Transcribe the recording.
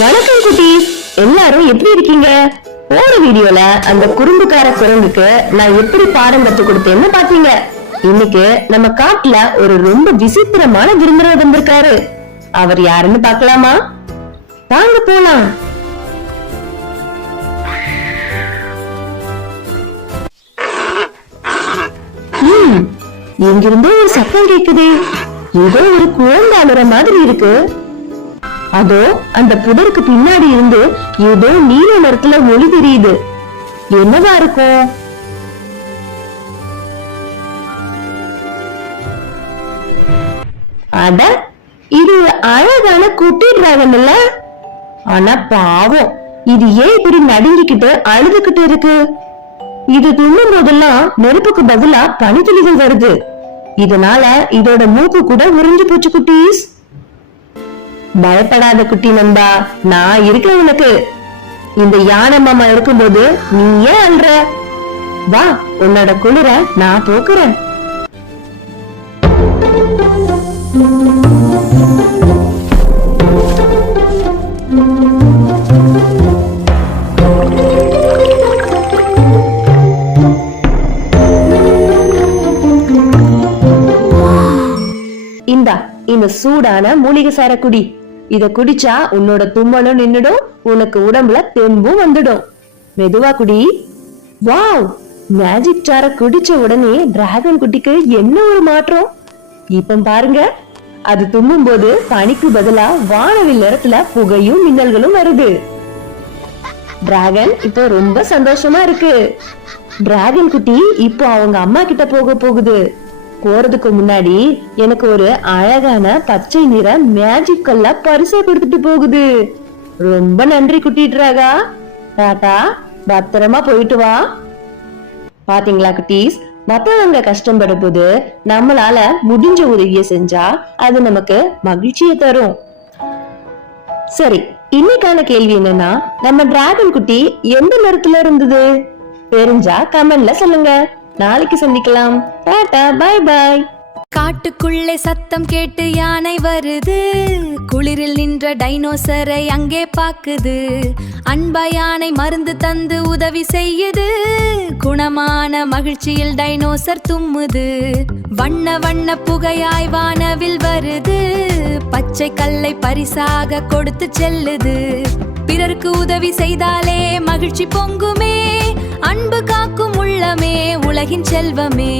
வணக்கம் குட்டீஸ், எல்லாரும் எப்படி இருக்கீங்க? போன வீடியோல அந்த குறும்புக்கார குரங்குக்கு நான் எப்படி பாடம் கத்து கொடுத்தேன்னு பாத்தீங்க. இன்னைக்கு நம்ம காட்டுல ஒரு ரொம்ப விசித்திரமான விருந்தினர் வந்திருக்காரு. அவர் யாருன்னு பாக்கலாமா? வாங்க போலாம். எங்கிருந்தோ ஒரு சத்தம் கேக்குது. ஏதோ ஒரு குழந்தை அழுற மாதிரி இருக்கு. அதோ அந்த புதருக்கு பின்னாடி இருந்து ஏதோ நீல நிறத்துல ஒளி தெரியுது. என்னவா இருக்கும்? அட, இது அழகான குட்டி டிராகன் இல்ல? ஆனா பாவம், இது ஏன் இப்படி நடுங்கிக்கிட்டு அழுதுகிட்டு இருக்கு? இது துண்ணும் போதெல்லாம் நெருப்புக்கு பதிலா பனித்துளிகள் வருது. இதனால இதோட மூக்கு கூட உறிஞ்சு போச்சு குட்டீஸ். பயப்படாத குட்டி நண்பா, நான் இருக்கேன் உனக்கு. இந்த யானை மாமா இருக்கும்போது நீ ஏன் அல்ற? வா, உன்னோட குளிர நான் போக்குறேன். இந்தா, இந்த சூடான மூலிகை சார குடி. இத குடிச்சா உன்னோட தும்மலும் நின்னுடும், உனக்கு உடம்புல தெம்பும் வந்துடும். மெதுவா குடி. வாவ், மேஜிக் சார குடிச்ச உடனே டிராகன் குட்டிக்கு என்ன ஒரு மாற்றம்! இப்ப பாருங்க, அது தும்மும் போது பனிக்கு பதிலா வானவில் நிறத்துல புகையும் மின்னல்களும் வருது. டிராகன் இப்போ ரொம்ப சந்தோஷமா இருக்கு. டிராகன் குட்டி இப்போ அவங்க அம்மா கிட்ட போக போகுது. போறதுக்கு முன்னாடி எனக்கு ஒரு அழகான பச்சை நிற மேஜிக் கல்ல பரிசா கொடுத்துட்டு போகுது. ரொம்ப நன்றி குட்டி டிராகா. டாடா, பத்திரமா போயிட்டு வா. பாத்தீங்களா குட்டீஸ், மத்தவங்க கஷ்டப்படும் போது நம்மளால முடிஞ்ச உதவியை செஞ்சா அது நமக்கு மகிழ்ச்சியை தரும். சரி, இன்னைக்கான கேள்வி என்னன்னா, நம்ம டிராகன் குட்டி எந்த நிறத்துல இருந்தது? தெரிஞ்சா கமெண்ட்ல சொல்லுங்க. நாளைக்கு சந்திக்கலாம். Tata, bye bye. காட்டுக்குள்ளே சத்தம் கேட்டு யானை வருது. குளிரில் நின்ற டைனோசரை அங்கே பாக்குது. அன்பா யானை மருந்து தந்து உதவி செய்யுது. குணமான மகிழ்ச்சியில் டைனோசர் தும்முது. வண்ண வண்ண புகையாய் வானவில் வருது. பச்சை கல்லை பரிசாக கொடுத்து செல்லுது. பிறருக்கு உதவி செய்தாலே மகிழ்ச்சி பொங்குமே. அன்பு காக்கும் உள்ளமே உலகின் செல்வமே.